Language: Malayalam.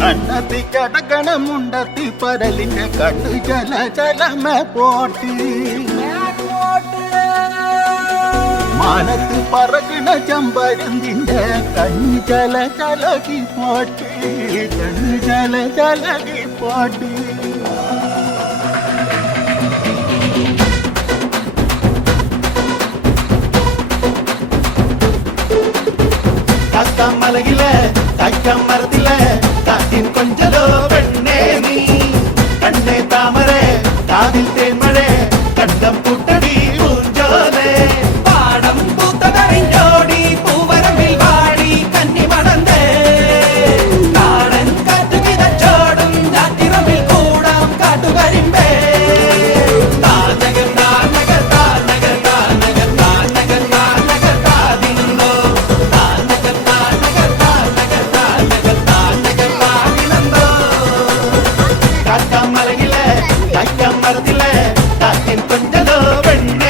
കണ്ണത്തി കടകണമുണ്ടത്തി പരലിന്റെ കണ്ണു ചല ചലമ പോട്ട് മാനത്ത് പറകണ ചമ്പരുന്തിന്റെ കണ്ണു ചല ചലകി പോട്ട് കണ്ണു ചല ചലകി പോട്ട് മലകിലെ തക്കം മരത്തിലെ കാറ്റിൻ കൊഞ്ചലോ പെണ്ണേ നീ കണ്ണേ താമരേ കാതിൽ തേന്മഴേ കണ്ടം പൂട്ടടി പൂഞ്ചോലേ പാടം പൂത്തതറിഞ്ഞോടി പൂവരമ്പിൽ വാടി കന്നി മണന്തേ കാടൻ കാറ്റു കിതച്ചോടും ഞാറ്റിറമ്പിൽ കൂടാം കാട്ടുകരിമ്പേ താനകർ താനകർ താനകർ താനകർ താനകർ താനകർ താതിന്നോ മലകിലെ തക്കം മരത്തിലെ കാറ്റിൻ കൊഞ്ചലോ പെണ്ണേ